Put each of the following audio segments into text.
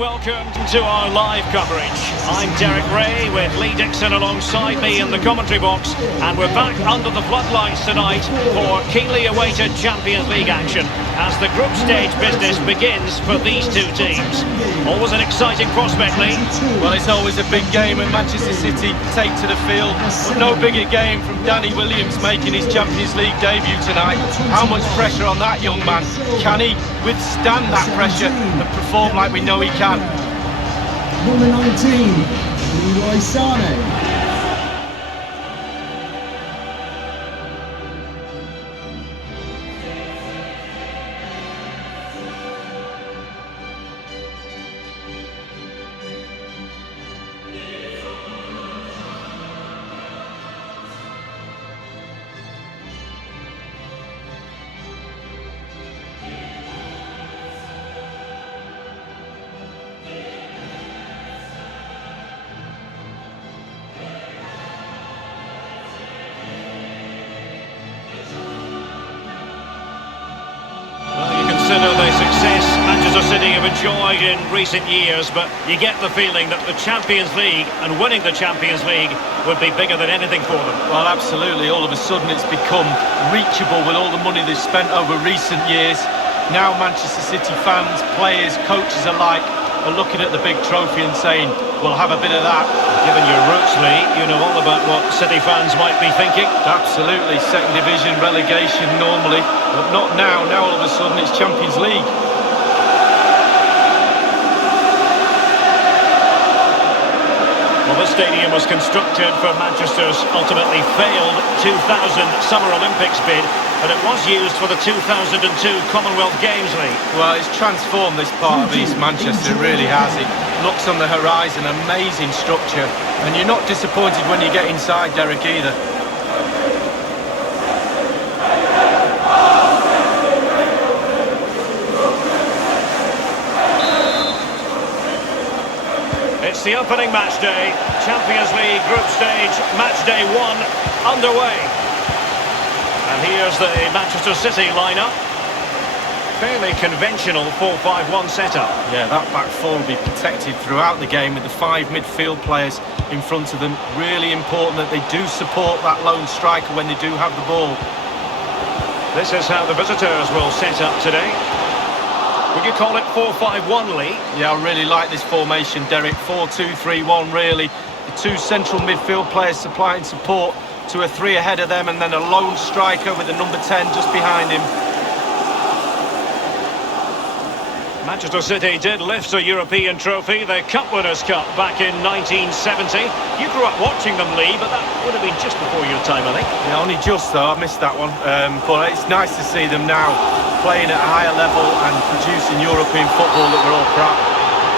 welcome to our live coverage. I'm Derek Ray with Lee Dixon alongside me in the commentary box, and we're back under the floodlights tonight for keenly awaited Champions League action as the group stage business begins for these two teams. Always an exciting prospect, Lee. Well, it's always a big game when Manchester City take to the field, but no bigger game from Danny Williams making his Champions League debut tonight. How much pressure on that young man? Can he withstand that pressure and perform like we know he can? Number 19, Leroy Sané. Consider the success Manchester City have enjoyed in recent years, but you get the feeling that the Champions League and winning the Champions League would be bigger than anything for them. Well, absolutely. All of a sudden it's become reachable with all the money they've spent over recent years. Now Manchester City fans, players, coaches alike are looking at the big trophy and saying, we'll have a bit of that. Given your roots, Lee, you know all about what City fans might be thinking. Absolutely. Second division, relegation normally, but not now. Now all of a sudden it's Champions League. Well, this stadium was constructed for Manchester's ultimately failed 2000 Summer Olympics bid, but it was used for the 2002 Commonwealth Games, Lee. Well, it's transformed this part of East Manchester, it really has. It looks on the horizon, amazing structure, and you're not disappointed when you get inside, Derek, either. It's the opening match day, Champions League group stage, match day 1 underway. And here's the Manchester City lineup. Fairly conventional 4-5-1 setup. Yeah, that back four will be protected throughout the game with the 5 midfield players in front of them. Really important that they do support that lone striker when they do have the ball. This is how the visitors will set up today. Would you call it 4-5-1, Lee? Yeah, I really like this formation, Derek. 4-2-3-1, really. The 2 central midfield players supplying support to a 3 ahead of them, and then a lone striker with the number 10 just behind him. Manchester City did lift a European trophy, the Cup Winners' Cup, back in 1970. You grew up watching them, Lee, but that would have been just before your time, I think. Yeah, only just, though. I missed that one. But it's nice to see them now playing at a higher level and producing European football that we're all proud of.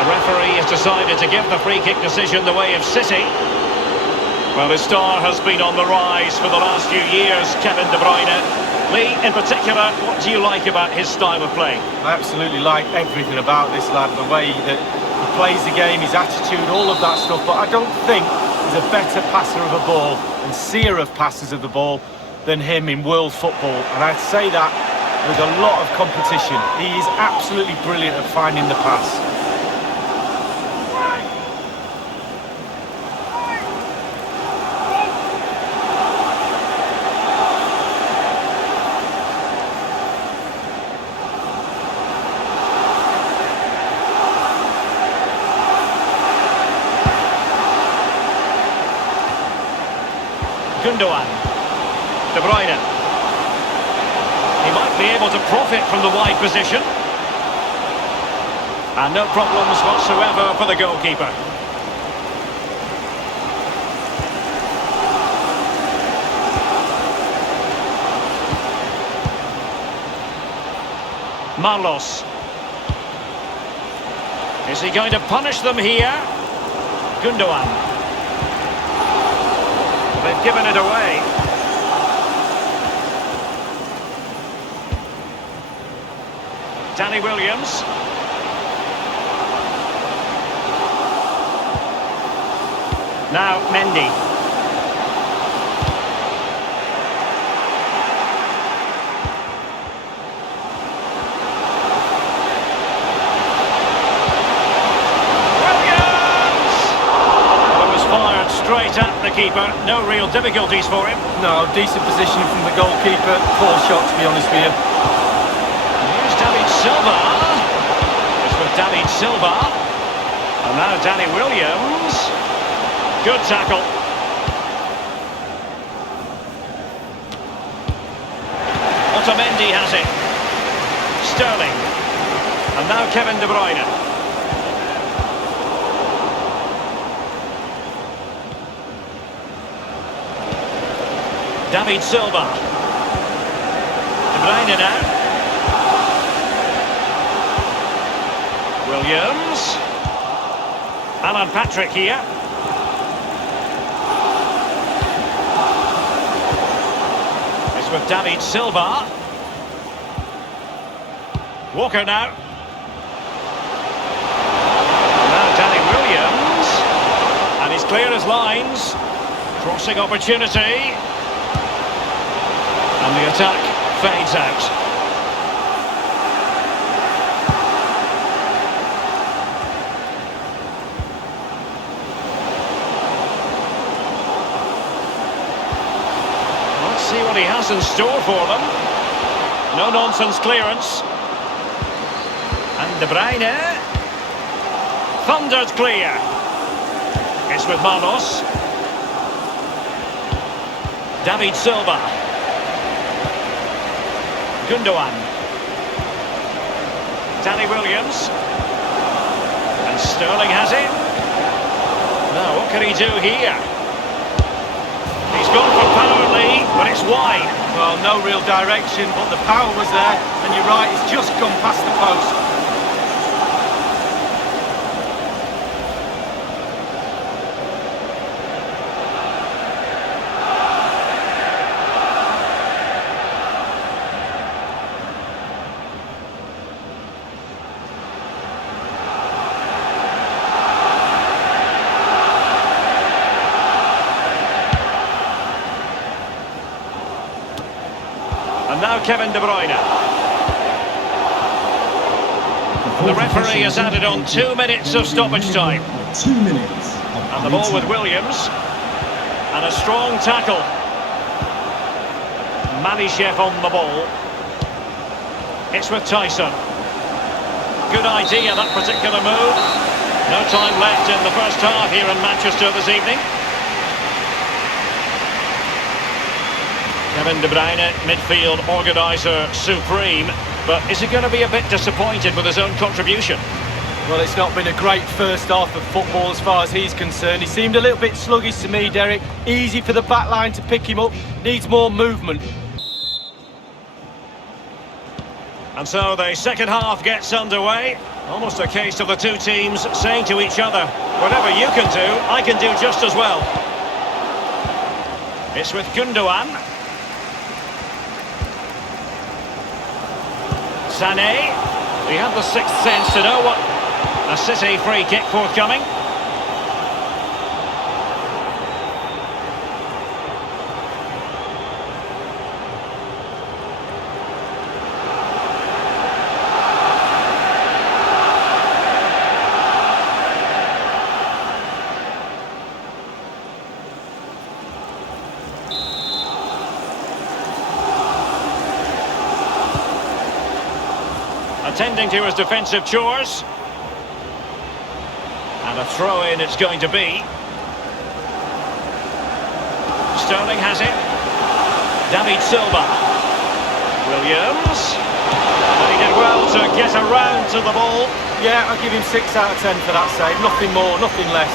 The referee has decided to give the free-kick decision the way of City. Well, his star has been on the rise for the last few years, Kevin De Bruyne. Lee, in particular, what do you like about his style of play? I absolutely like everything about this lad, the way that he plays the game, his attitude, all of that stuff, but I don't think he's a better passer of a ball and seer of passes of the ball than him in world football, and I'd say that with a lot of competition. He is absolutely brilliant at finding the pass. Gundogan, De Bruyne. He might be able to profit from the wide position. And no problems whatsoever for the goalkeeper. Marlos. Is he going to punish them here? Gundogan. They've given it away. Danny Williams. Now Mendy. keeper, no real difficulties for him. No, decent positioning from the goalkeeper. Poor shot, to be honest with you. Here's David Silva. It's with David Silva. And now Danny Williams. Good tackle. Otamendi has it. Sterling. And now Kevin De Bruyne. David Silva. De Bruyne now. Williams. Alan Patrick here. It's with David Silva. Walker now. And now Danny Williams. And he's clear as lines. Crossing opportunity. And the attack fades out. Let's see what he has in store for them. No-nonsense clearance. And De Bruyne. Thundered clear. It's with Manos. David Silva. Gundogan. Danny Williams. And Sterling has it. Now, what can he do here? He's gone for power, Lee, but it's wide. Well, no real direction, but the power was there. And you're right, it's just gone past the post. And now Kevin De Bruyne. The referee has added on 2 minutes of stoppage time. 2 minutes. And the ball with Williams. And a strong tackle. Manichev on the ball. It's with Tyson. Good idea, that particular move. No time left in the first half here in Manchester this evening. Kevin De Bruyne, midfield organiser supreme, but is he going to be a bit disappointed with his own contribution? Well, it's not been a great first half of football as far as he's concerned. He seemed a little bit sluggish to me, Derek. Easy for the back line to pick him up, needs more movement. And so the second half gets underway. Almost a case of the two teams saying to each other, whatever you can do, I can do just as well. It's with Gundogan. Sané, he had the sixth sense to know what a City free kick forthcoming. Attending to his defensive chores. And a throw-in it's going to be. Sterling has it. David Silva. Williams. And he did well to get around to the ball. Yeah, I'll give him 6 out of 10 for that save. Nothing more, nothing less.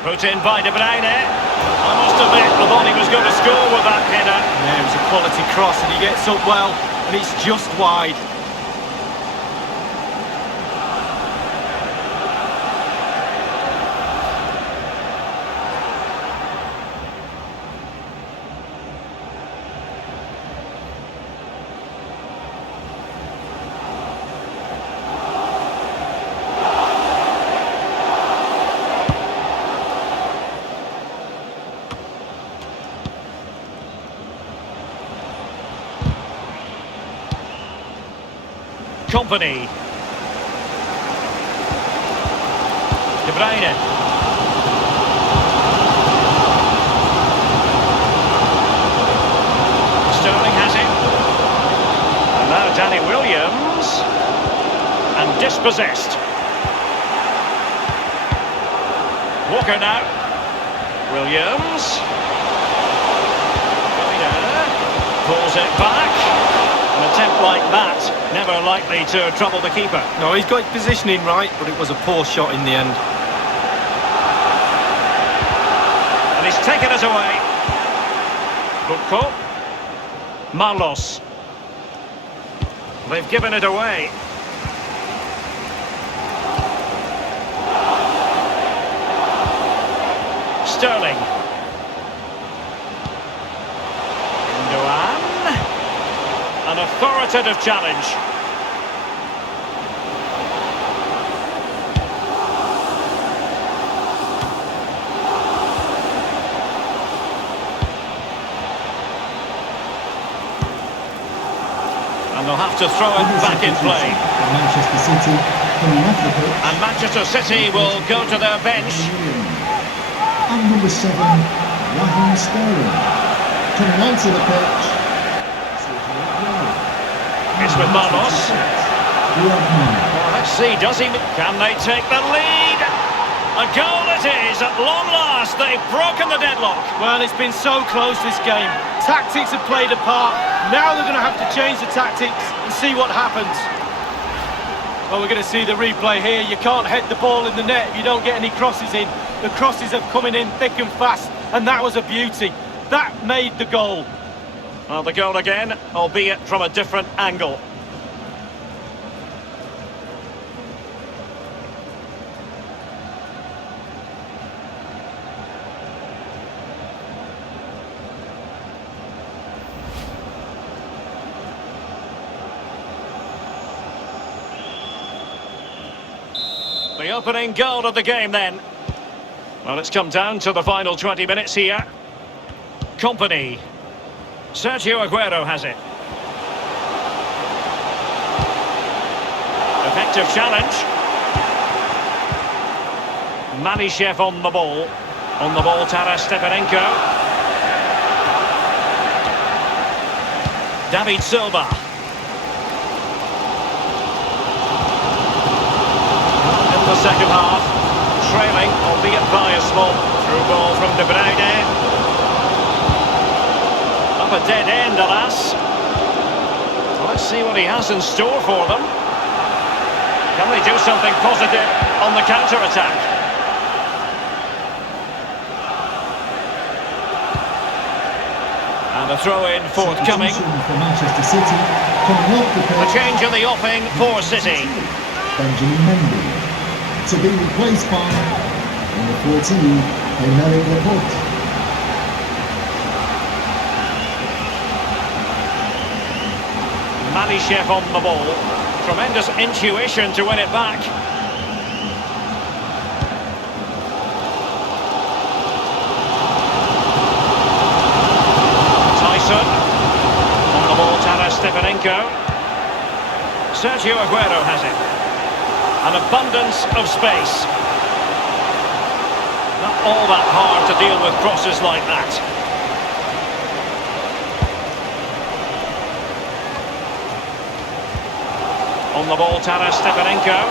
Put in by De Bruyne. I must admit, I thought he was going to score with that header. Yeah, it was a quality cross and he gets up well, and it's just wide. Company. De Bruyne. Sterling has it. And now Danny Williams. And dispossessed. Walker now. Williams. Pulls it back. An attempt like that, never likely to trouble the keeper. No, he's got his positioning right, but it was a poor shot in the end. And he's taken it away. Bucco. Marlos. They've given it away. Sterling. An authoritative challenge. And they'll have to throw it back in play. Manchester City coming off the pitch. And Manchester City will go to their bench. And number 7, Raheem Sterling. Coming onto the pitch. It's with Marlos. Well, let's see, does he? Can they take the lead? A goal it is, at long last. They've broken the deadlock. Well, it's been so close this game. Tactics have played a part. Now they're going to have to change the tactics and see what happens. Well, we're going to see the replay here. You can't head the ball in the net if you don't get any crosses in. The crosses are coming in thick and fast, and that was a beauty. That made the goal. Well, the goal again, albeit from a different angle. The opening goal of the game then. Well, it's come down to the final 20 minutes here. Company. Sergio Aguero has it. Effective challenge. Manishev on the ball. On the ball, Taras Stepanenko. David Silva. In the second half, trailing, albeit by a small through ball from De Bruyne. A dead end, alas. Well, let's see what he has in store for them. Can they do something positive on the counter-attack? And a throw-in forthcoming. For Manchester City, coming off the pitch. A change in the offing for City. Benjamin Mendy. To be replaced by number 14, Emerick Laporte. Manishev on the ball. Tremendous intuition to win it back. Tyson. On the ball, Taras Stepanenko. Sergio Aguero has it. An abundance of space. Not all that hard to deal with crosses like that. On the ball, Taras Stepanenko.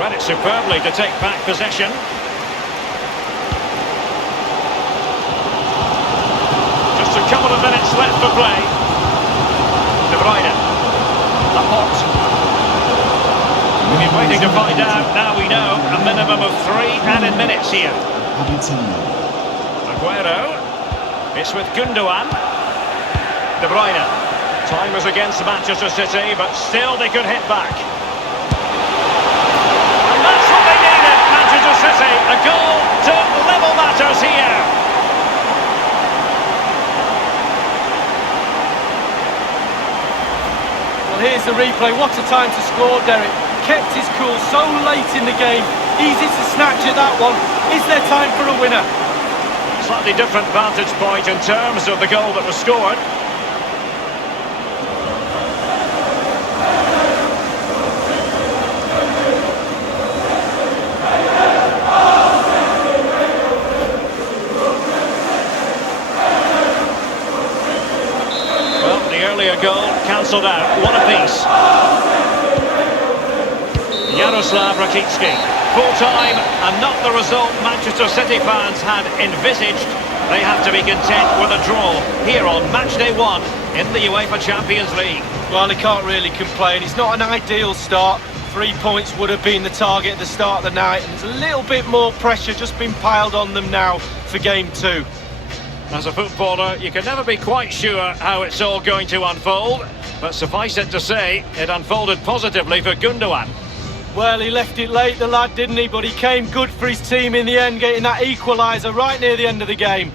Read it superbly to take back possession. Just a couple of minutes left for play. De Bruyne. Laporte. We've been waiting to find out. Now we know a minimum of 3 added minutes here. Aguero. It's with Gundogan. De Bruyne. Time is against Manchester City, but still they could hit back. And that's what they needed, Manchester City. A goal to level matters here. Well, here's the replay. What a time to score, Derek. Kept his cool so late in the game. Easy to snatch at that one. Is there time for a winner? Slightly different vantage point in terms of the goal that was scored. earlier goal cancelled out. One apiece. Jaroslav Rakicki. Full time and not the result Manchester City fans had envisaged. They have to be content with a draw here on match day 1 in the UEFA Champions League. Well, he can't really complain. It's not an ideal start. 3 points would have been the target at the start of the night, and there's a little bit more pressure just been piled on them now for game 2. As a footballer, you can never be quite sure how it's all going to unfold, but suffice it to say, it unfolded positively for Gundogan. Well, he left it late, the lad, didn't he? But he came good for his team in the end, getting that equaliser right near the end of the game.